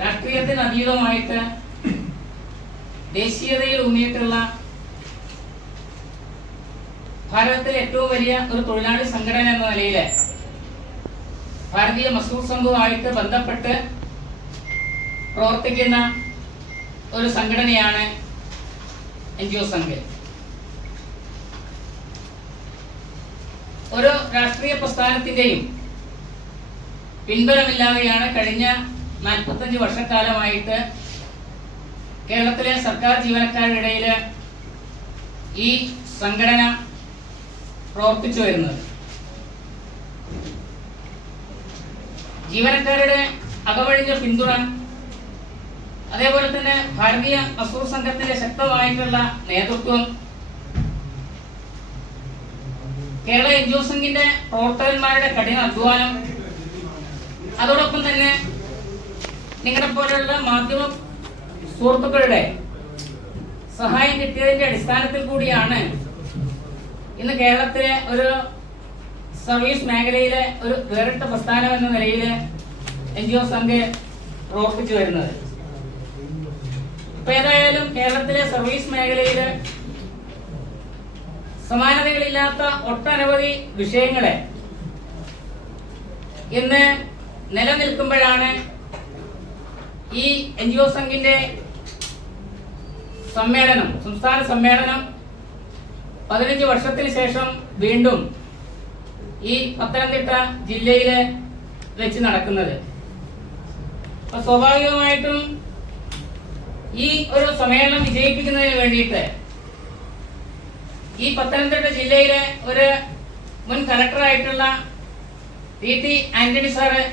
രാഷ്ട്രീയത്തിന് അതീതമായിട്ട് ദേശീയതയിൽ ഊന്നിയിട്ടുള്ള ഭാരതത്തിലെ ഏറ്റവും വലിയ ഒരു തൊഴിലാളി സംഘടന എന്ന നിലയിൽ ഭാരതീയ മസൂർ സംഘവുമായിട്ട് ബന്ധപ്പെട്ട് പ്രവർത്തിക്കുന്ന ഒരു സംഘടനയാണ് എൻ ജി ഒ സംഘ്. ഒരു രാഷ്ട്രീയ പ്രസ്ഥാനത്തിന്റെയും പിൻബലമില്ലാതെയാണ് കഴിഞ്ഞ നാൽപ്പത്തഞ്ച് വർഷക്കാലമായിട്ട് കേരളത്തിലെ സർക്കാർ ജീവനക്കാരുടെ ഇടയിൽ ഈ സംഘടന പ്രവർത്തിച്ചു വരുന്നത്. ജീവനക്കാരുടെ അകവഴിഞ്ഞ പിന്തുണ അതേപോലെ തന്നെ ഭാരതീയ മസൂർ സംഘത്തിന്റെ ശക്തമായിട്ടുള്ള നേതൃത്വം കേരള എൻ ജി ഒ സംഘിന്റെ പ്രവർത്തകന്മാരുടെ കഠിന അധ്വാനം അതോടൊപ്പം തന്നെ നിങ്ങളുടെ പോലെയുള്ള മാധ്യമ സുഹൃത്തുക്കളുടെ സഹായം കിട്ടിയതിന്റെ അടിസ്ഥാനത്തിൽ കൂടിയാണ് ഇന്ന് കേരളത്തിലെ ഒരു സർവീസ് മേഖലയിലെ ഒരു വേറിട്ട പ്രസ്ഥാനം എന്ന നിലയിൽ എൻ ജി ഒ സംഘ് പ്രവർത്തിച്ചു വരുന്നത്. ഇപ്പൊ ഏതായാലും കേരളത്തിലെ സർവീസ് മേഖലയിൽ സമാനതകളില്ലാത്ത ഒട്ടനവധി വിഷയങ്ങളെ ഇന്ന് നിലനിൽക്കുമ്പോഴാണ് ഈ എൻ ജി ഒ സംഘിന്റെ സമ്മേളനം സംസ്ഥാന സമ്മേളനം പതിനഞ്ച് വർഷത്തിന് ശേഷം വീണ്ടും ഈ പത്തനംതിട്ട ജില്ലയിൽ വെച്ച് നടക്കുന്നത്. അപ്പൊ സ്വാഭാവികമായിട്ടും ഈ ഒരു സമ്മേളനം വിജയിപ്പിക്കുന്നതിന് വേണ്ടിയിട്ട് ഈ പത്തനംതിട്ട ജില്ലയിലെ ഒരു മുൻ കലക്ടറായിട്ടുള്ള ടി ടി ആന്റണി സാറ്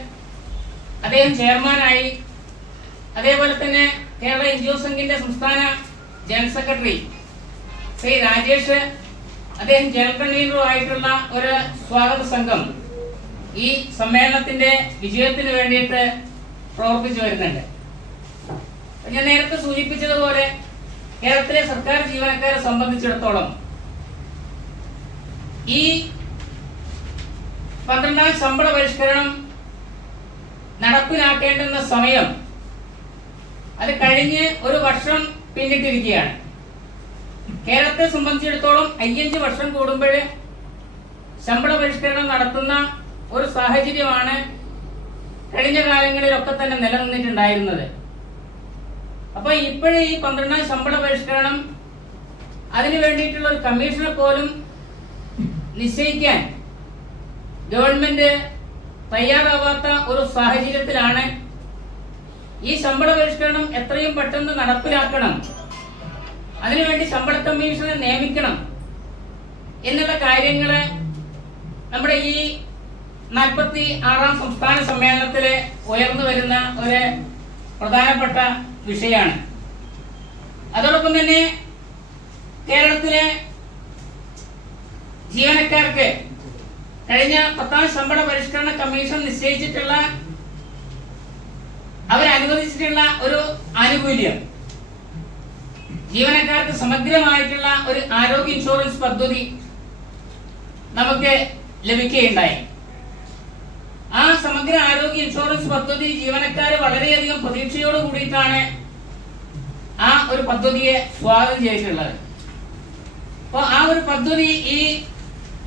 അദ്ദേഹം ചെയർമാനായി അതേപോലെ തന്നെ കേരള എൻ ജി ഒ സംഘിന്റെ സംസ്ഥാന ജനറൽ സെക്രട്ടറി ശ്രീ രാജേഷ് അദ്ദേഹം ജനറൽ കൺവീനറും ആയിട്ടുള്ള ഒരു സ്വാഗത സംഘം ഈ സമ്മേളനത്തിന്റെ വിജയത്തിന് വേണ്ടിയിട്ട് പ്രവർത്തിച്ചു വരുന്നുണ്ട്. ഞാൻ നേരത്തെ സൂചിപ്പിച്ചതുപോലെ കേരളത്തിലെ സർക്കാർ ജീവനക്കാരെ സംബന്ധിച്ചിടത്തോളം ഈ പന്ത്രണ്ടാം ശമ്പള പരിഷ്കരണം നടപ്പിലാക്കേണ്ടുന്ന സമയം അത് കഴിഞ്ഞ് ഒരു വർഷം പിന്നിട്ടിരിക്കുകയാണ്. കേരളത്തെ സംബന്ധിച്ചിടത്തോളം അയ്യഞ്ച് വർഷം കൂടുമ്പോൾ ശമ്പള പരിഷ്കരണം നടത്തുന്ന ഒരു സാഹചര്യമാണ് കഴിഞ്ഞ കാലങ്ങളിലൊക്കെ തന്നെ നിലനിന്നിട്ടുണ്ടായിരുന്നത്. അപ്പൊ ഇപ്പോഴേ ഈ പന്ത്രണ്ടാം ശമ്പള പരിഷ്കരണം അതിനു വേണ്ടിയിട്ടുള്ള ഒരു കമ്മീഷനെ പോലും നിശ്ചയിക്കാൻ ഗവൺമെന്റ് തയ്യാറാവാത്ത ഒരു സാഹചര്യത്തിലാണ് ഈ ശമ്പള പരിഷ്കരണം എത്രയും പെട്ടെന്ന് നടപ്പിലാക്കണം. അതിനുവേണ്ടി ശമ്പള കമ്മീഷനെ നിയമിക്കണം. എന്നുള്ള കാര്യങ്ങൾ നമ്മുടെ ഈ നാൽപ്പത്തി ആറാം സംസ്ഥാന സമ്മേളനത്തിൽ ഉയർന്നു വരുന്ന ഒരു പ്രധാനപ്പെട്ട വിഷയമാണ്. അതോടൊപ്പം തന്നെ കേരളത്തിലെ ജീവനക്കാർക്ക് കഴിഞ്ഞ പത്താം ശമ്പള പരിഷ്കരണ കമ്മീഷൻ നിശ്ചയിച്ചിട്ടുള്ള അവരനുവദിച്ചിട്ടുള്ള ഒരു ആനുകൂല്യം. ജീവനക്കാർക്ക് സമഗ്രമായിട്ടുള്ള ഒരു ആരോഗ്യ ഇൻഷുറൻസ് പദ്ധതി നമുക്ക് ലഭിക്കുകയുണ്ടായി. ആ സമഗ്ര ആരോഗ്യ ഇൻഷുറൻസ് പദ്ധതി ജീവനക്കാർ വളരെയധികം പ്രതീക്ഷയോട് കൂടിയിട്ടാണ് ആ ഒരു പദ്ധതിയെ സ്വാഗതം ചെയ്തിട്ടുള്ളത്. അപ്പോൾ ആ ഒരു പദ്ധതി ഈ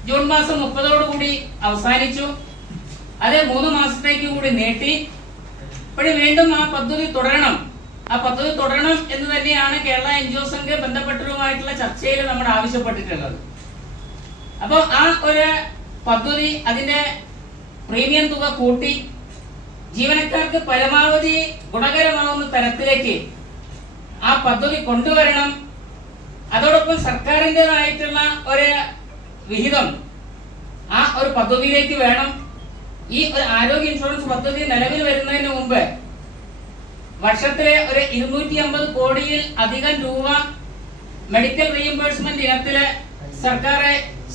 ജൂൺ മാസം മുപ്പതോടുകൂടി അവസാനിച്ചു. അത് മൂന്ന് മാസത്തേക്ക് കൂടി നീട്ടി. ഇപ്പോഴും വീണ്ടും ആ പദ്ധതി തുടരണം. ആ പദ്ധതി തുടരണം എന്ന് തന്നെയാണ് കേരള എൻ ജി ഒ സംഘ ബന്ധപ്പെട്ടവരുമായിട്ടുള്ള ചർച്ചയിൽ നമ്മൾ ആവശ്യപ്പെട്ടിട്ടുള്ളത്. അപ്പോൾ ആ ഒരു പദ്ധതി അതിന്റെ പ്രീമിയം തുക കൂട്ടി ജീവനക്കാർക്ക് പരമാവധി ഗുണകരമാവുന്ന തരത്തിലേക്ക് ആ പദ്ധതി കൊണ്ടുവരണം. അതോടൊപ്പം സർക്കാരിന്റെതായിട്ടുള്ള ഒരു വിഹിതം ആ ഒരു പദ്ധതിയിലേക്ക് വേണം. ഈ ഒരു ആരോഗ്യ ഇൻഷുറൻസ് പദ്ധതി നിലവിൽ വരുന്നതിന് മുമ്പ് വർഷത്തിലെ ഒരു ഇരുന്നൂറ്റി അമ്പത് കോടിയിൽ അധികം രൂപ മെഡിക്കൽ റീഇംബേഴ്സ്മെന്റ് ഇനത്തിൽ സർക്കാർ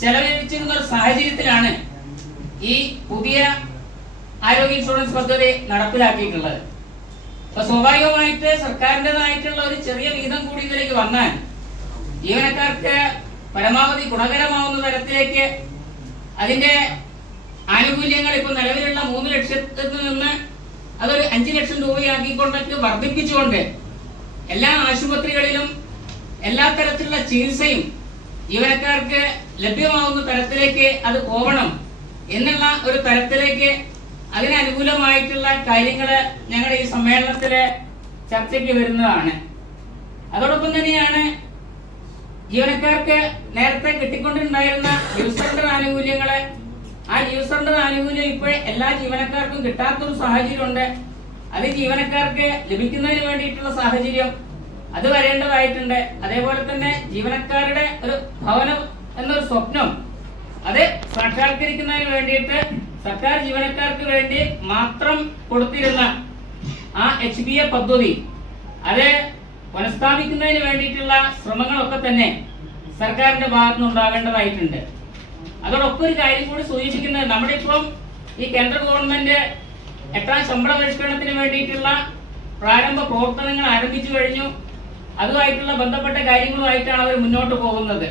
ചെലവഴിച്ചിരുന്ന ഒരു സാഹചര്യത്തിലാണ് ഈ പുതിയ ആരോഗ്യ ഇൻഷുറൻസ് പദ്ധതി നടപ്പിലാക്കിയിട്ടുള്ളത്. അപ്പൊ സ്വാഭാവികമായിട്ട് സർക്കാരിന്റെതായിട്ടുള്ള ഒരു ചെറിയ വിഹിതം കൂടി ഇതിലേക്ക് വന്നാൽ ജീവനക്കാർക്ക് പരമാവധി ഗുണകരമാവുന്ന തരത്തിലേക്ക് അതിന്റെ ആനുകൂല്യങ്ങൾ ഇപ്പൊ നിലവിലുള്ള മൂന്ന് ലക്ഷത്തിൽ നിന്ന് അതൊരു അഞ്ചു ലക്ഷം രൂപയാക്കിക്കൊണ്ടൊക്കെ വർദ്ധിപ്പിച്ചുകൊണ്ട് എല്ലാ ആശുപത്രികളിലും എല്ലാ തരത്തിലുള്ള ചികിത്സയും ജീവനക്കാർക്ക് ലഭ്യമാവുന്ന തരത്തിലേക്ക് അത് പോകണം എന്നുള്ള ഒരു തരത്തിലേക്ക് അതിനനുകൂലമായിട്ടുള്ള കാര്യങ്ങൾ ഞങ്ങളുടെ ഈ സമ്മേളനത്തിൽ ചർച്ചയ്ക്ക് വരുന്നതാണ്. അതോടൊപ്പം തന്നെയാണ് ജീവനക്കാർക്ക് നേരത്തെ കിട്ടിക്കൊണ്ടിരുന്ന ആനുകൂല്യങ്ങളെ ആനുകൂല്യങ്ങൾ ആ സറണ്ടർ ആനുകൂല്യം ഇപ്പോൾ എല്ലാ ജീവനക്കാർക്കും കിട്ടാത്തൊരു സാഹചര്യമുണ്ട്. അത് ജീവനക്കാർക്ക് ലഭിക്കുന്നതിന് വേണ്ടിയിട്ടുള്ള സാഹചര്യം അത് വരേണ്ടതായിട്ടുണ്ട്. അതേപോലെ തന്നെ ജീവനക്കാരുടെ ഒരു ഭവനം എന്നൊരു സ്വപ്നം അത് സാക്ഷാത്കരിക്കുന്നതിന് വേണ്ടിയിട്ട് സർക്കാർ ജീവനക്കാർക്ക് വേണ്ടി മാത്രം കൊടുത്തിരുന്ന ആ എച്ച് ബി എ പദ്ധതി അത് പുനഃസ്ഥാപിക്കുന്നതിന് വേണ്ടിയിട്ടുള്ള ശ്രമങ്ങളൊക്കെ തന്നെ സർക്കാരിന്റെ ഭാഗത്തുനിന്ന് ഉണ്ടാകേണ്ടതായിട്ടുണ്ട് അതോടൊപ്പം ഒരു കാര്യം കൂടി സൂചിപ്പിക്കുന്നത് നമ്മുടെ ഇപ്പം ഈ കേന്ദ്ര ഗവൺമെന്റ് എട്ടാം ശമ്പള പരിഷ്കരണത്തിന് വേണ്ടിയിട്ടുള്ള പ്രാരംഭ പ്രവർത്തനങ്ങൾ ആരംഭിച്ചു കഴിഞ്ഞു. അതുമായിട്ടുള്ള ബന്ധപ്പെട്ട കാര്യങ്ങളുമായിട്ടാണ് അവർ മുന്നോട്ട് പോകുന്നത്.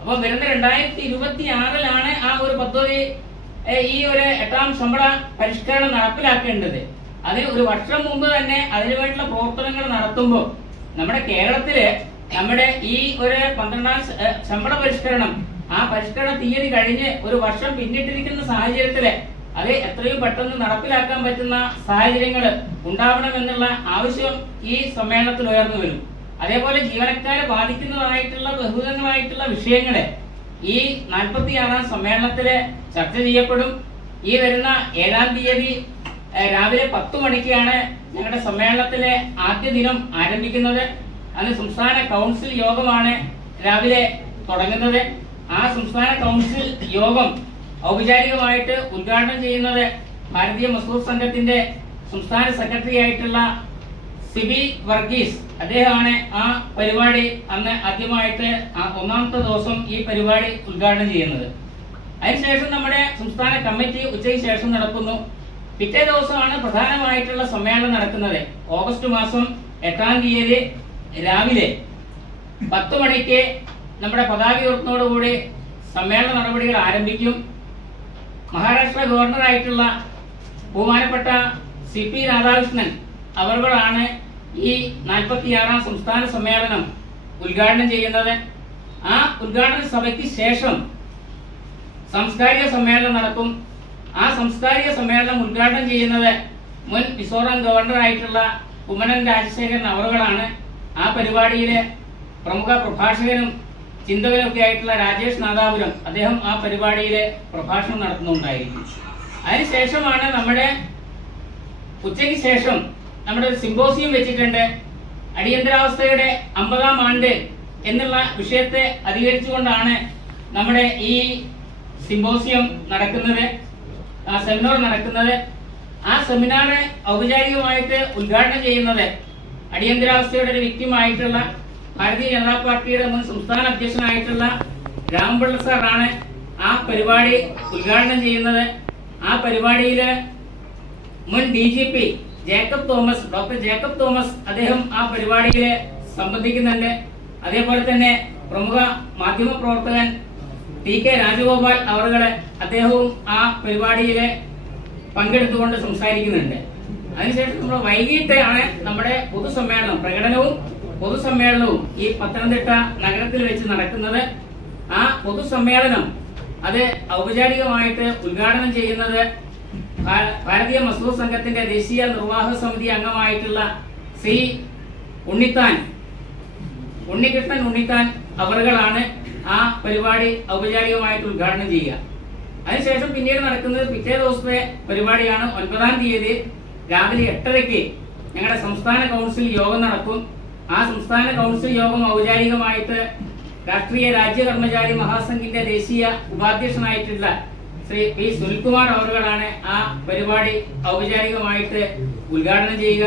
അപ്പോൾ വരുന്ന രണ്ടായിരത്തി ഇരുപത്തി ആറിലാണ് ആ ഒരു പദ്ധതി ഈ ഒരു എട്ടാം ശമ്പള പരിഷ്കരണം നടപ്പിലാക്കേണ്ടത്. അതിന് ഒരു വർഷം മുമ്പ് തന്നെ അതിനുവേണ്ടിയുള്ള പ്രവർത്തനങ്ങൾ നടത്തുമ്പോൾ നമ്മുടെ കേരളത്തിൽ നമ്മുടെ ഈ ഒരു പന്ത്രണ്ടാം ശമ്പള പരിഷ്കരണം ആ പരിഷ്കരണ തീയതി കഴിഞ്ഞ് ഒരു വർഷം പിന്നിട്ടിരിക്കുന്ന സാഹചര്യത്തിൽ അത് എത്രയും പെട്ടെന്ന് നടപ്പിലാക്കാൻ പറ്റുന്ന സാഹചര്യങ്ങൾ ഉണ്ടാവണമെന്നുള്ള ആവശ്യം ഈ സമ്മേളനത്തിൽ ഉയർന്നു വരും. അതേപോലെ ജീവനക്കാരെ ബാധിക്കുന്നതായിട്ടുള്ള ബഹുജനമായിട്ടുള്ള വിഷയങ്ങളെ ഈ നാൽപ്പത്തി ആറാം സമ്മേളനത്തിൽ ചർച്ച ചെയ്യപ്പെടും. ഈ വരുന്ന ഏഴാം തീയതി രാവിലെ പത്ത് മണിക്കാണ് ഞങ്ങളുടെ സമ്മേളനത്തിലെ ആദ്യ ദിനം ആരംഭിക്കുന്നത്. അന്ന് സംസ്ഥാന കൗൺസിൽ യോഗമാണ് രാവിലെ തുടങ്ങുന്നത്. ആ സംസ്ഥാന കൗൺസിൽ യോഗം ഔപചാരികമായിട്ട് ഉദ്ഘാടനം ചെയ്യുന്നത് ഭാരതീയ മസൂർ സംഘത്തിന്റെ സംസ്ഥാന സെക്രട്ടറി ആയിട്ടുള്ള സിബി വർഗീസ്. അദ്ദേഹമാണ് ആ പരിപാടി അന്ന് ആദ്യമായിട്ട് ഒന്നാമത്തെ ദിവസം ഈ പരിപാടി ഉദ്ഘാടനം ചെയ്യുന്നത്. അതിനുശേഷം നമ്മുടെ സംസ്ഥാന കമ്മിറ്റി ഉച്ചയ്ക്ക് ശേഷം നടക്കുന്നു. പിറ്റേ ദിവസമാണ് പ്രധാനമായിട്ടുള്ള സമ്മേളനം നടക്കുന്നത്. ഓഗസ്റ്റ് മാസം എട്ടാം തീയതി രാവിലെ പത്ത് മണിക്ക് നമ്മുടെ പതാക ഉയർത്തുന്നതോടുകൂടി സമ്മേളന നടപടികൾ ആരംഭിക്കും. മഹാരാഷ്ട്ര ഗവർണറായിട്ടുള്ള ബഹുമാനപ്പെട്ട സി പി രാധാകൃഷ്ണൻ അവർകളാണ് ഈ നാൽപ്പത്തിയാറാം സംസ്ഥാന സമ്മേളനം ഉദ്ഘാടനം ചെയ്യുന്നത്. ആ ഉദ്ഘാടന സഭയ്ക്ക് ശേഷം സാംസ്കാരിക സമ്മേളനം നടക്കും. ആ സാംസ്കാരിക സമ്മേളനം ഉദ്ഘാടനം ചെയ്യുന്നത് മുൻ മിസോറാം ഗവർണറായിട്ടുള്ള കുമ്മനം രാജശേഖരൻ അവറുകളാണ് ആ പരിപാടിയിലെ പ്രമുഖ പ്രഭാഷകനും ചിന്തകനും ഒക്കെ ആയിട്ടുള്ള രാജേഷ് നാദാപുരം അദ്ദേഹം ആ പരിപാടിയിലെ പ്രഭാഷണം നടത്തുന്നുണ്ടായിരിക്കും. അതിനുശേഷമാണ് നമ്മുടെ ഉച്ചയ്ക്ക് ശേഷം നമ്മുടെ ഒരു സിമ്പോസിയം വെച്ചിട്ടുണ്ട്. അടിയന്തരാവസ്ഥയുടെ അമ്പതാം ആണ്ട് എന്നുള്ള വിഷയത്തെ അധികരിച്ചുകൊണ്ടാണ് നമ്മുടെ ഈ സിംബോസിയം നടക്കുന്നത് ആ സെമിനാർ നടക്കുന്നത്. ആ സെമിനാർ ഔപചാരികമായിട്ട് ഉദ്ഘാടനം ചെയ്യുന്നത് അടിയന്തരാവസ്ഥയുടെ ഒരു വ്യക്തിയുമായിട്ടുള്ള ഭാരതീയ ജനതാ പാർട്ടിയുടെ മുൻ സംസ്ഥാന അധ്യക്ഷനായിട്ടുള്ള രാംപിള്ള സാറാണ് ആ പരിപാടി ഉദ്ഘാടനം ചെയ്യുന്നത്. ആ പരിപാടിയിൽ മുൻ D G P Jacob Thomas doctor Jacob Thomas അദ്ദേഹം ആ പരിപാടിയിൽ സംബന്ധിക്കുന്നുണ്ട്. അതേപോലെ തന്നെ പ്രമുഖ മാധ്യമ പ്രവർത്തകൻ ടി കെ രാജഗോപാൽ അവറുകളെ അദ്ദേഹവും ആ പരിപാടിയിൽ പങ്കെടുത്തുകൊണ്ട് സംസാരിക്കുന്നുണ്ട്. അതിനുശേഷം നമ്മൾ വൈകിട്ടാണ് നമ്മുടെ പൊതുസമ്മേളനം പ്രകടനവും പൊതുസമ്മേളനവും ഈ പത്തനംതിട്ട നഗരത്തിൽ വെച്ച് നടക്കുന്നത് ആ പൊതുസമ്മേളനം അത് ഔപചാരികമായിട്ട് ഉദ്ഘാടനം ചെയ്യുന്നത് ഭാരതീയ മസൂർ സംഘത്തിന്റെ ദേശീയ നിർവാഹക സമിതി അംഗമായിട്ടുള്ള സി ഉണ്ണിത്താൻ ഉണ്ണികൃഷ്ണൻ ഉണ്ണിത്താൻ അവറുകളാണ് ആ പരിപാടി ഔപചാരികമായിട്ട് ഉദ്ഘാടനം ചെയ്യുക. അതിനുശേഷം പിന്നീട് നടക്കുന്നത് പിറ്റേ ദിവസത്തെ പരിപാടിയാണ് ഒൻപതാം തീയതി രാവിലെ എട്ടരയ്ക്ക് ഞങ്ങളുടെ സംസ്ഥാന കൗൺസിൽ യോഗം നടക്കും. ആ സംസ്ഥാന കൗൺസിൽ യോഗം ഔപചാരികമായിട്ട് രാഷ്ട്രീയ രാജ്യ കർമ്മചാരി മഹാസംഘിന്റെ ദേശീയ ഉപാധ്യക്ഷനായിട്ടുള്ള ശ്രീ പി സുനിൽകുമാർ അവറുകളാണ് ആ പരിപാടി ഔപചാരികമായിട്ട് ഉദ്ഘാടനം ചെയ്യുക.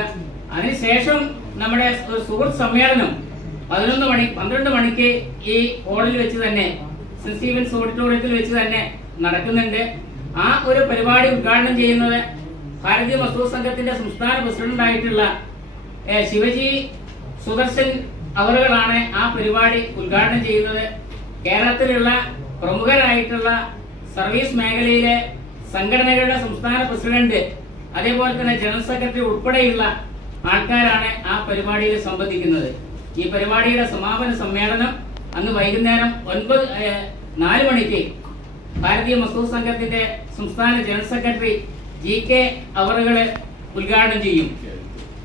അതിനുശേഷം നമ്മുടെ സുഹൃത്ത് സമ്മേളനം പതിനൊന്ന് മണി പന്ത്രണ്ട് മണിക്ക് ഈ ഹോളിൽ വെച്ച് തന്നെ സെന്റ് സ്റ്റീവൻസ് ഓഡിറ്റോറിയത്തിൽ വെച്ച് തന്നെ നടക്കുന്നുണ്ട്. ആ ഒരു പരിപാടി ഉദ്ഘാടനം ചെയ്യുന്നത് ഭാരതീയ മസൂർ സംഘത്തിന്റെ സംസ്ഥാന പ്രസിഡന്റായിട്ടുള്ള ശിവജി സുദർശൻ അവറുകളാണ് ആ പരിപാടി ഉദ്ഘാടനം ചെയ്യുന്നത്. കേരളത്തിലുള്ള പ്രമുഖരായിട്ടുള്ള സർവീസ് മേഖലയിലെ സംഘടനകളുടെ സംസ്ഥാന പ്രസിഡന്റ് അതേപോലെ തന്നെ ജനറൽ സെക്രട്ടറി ഉൾപ്പെടെയുള്ള ആൾക്കാരാണ് ആ പരിപാടിയിൽ സംബന്ധിക്കുന്നത്. ഈ പരിപാടിയുടെ സമാപന സമ്മേളനം അന്ന് വൈകുന്നേരം ഒൻപത് നാല് മണിക്ക് ഭാരതീയ മസൂർ സംഘത്തിന്റെ സംസ്ഥാന ജനറൽ സെക്രട്ടറി ജി കെ അവറുകൾ ഉദ്ഘാടനം ചെയ്യും.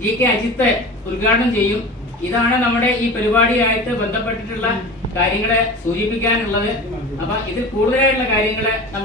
ജി കെ അജിത്ത് ഉദ്ഘാടനം ചെയ്യും. ഇതാണ് നമ്മുടെ ഈ പരിപാടിയായിട്ട് ബന്ധപ്പെട്ടിട്ടുള്ള കാര്യങ്ങളെ സൂചിപ്പിക്കാനുള്ളത്. അപ്പൊ ഇതിൽ കൂടുതലായിട്ടുള്ള കാര്യങ്ങളെ നമ്മുടെ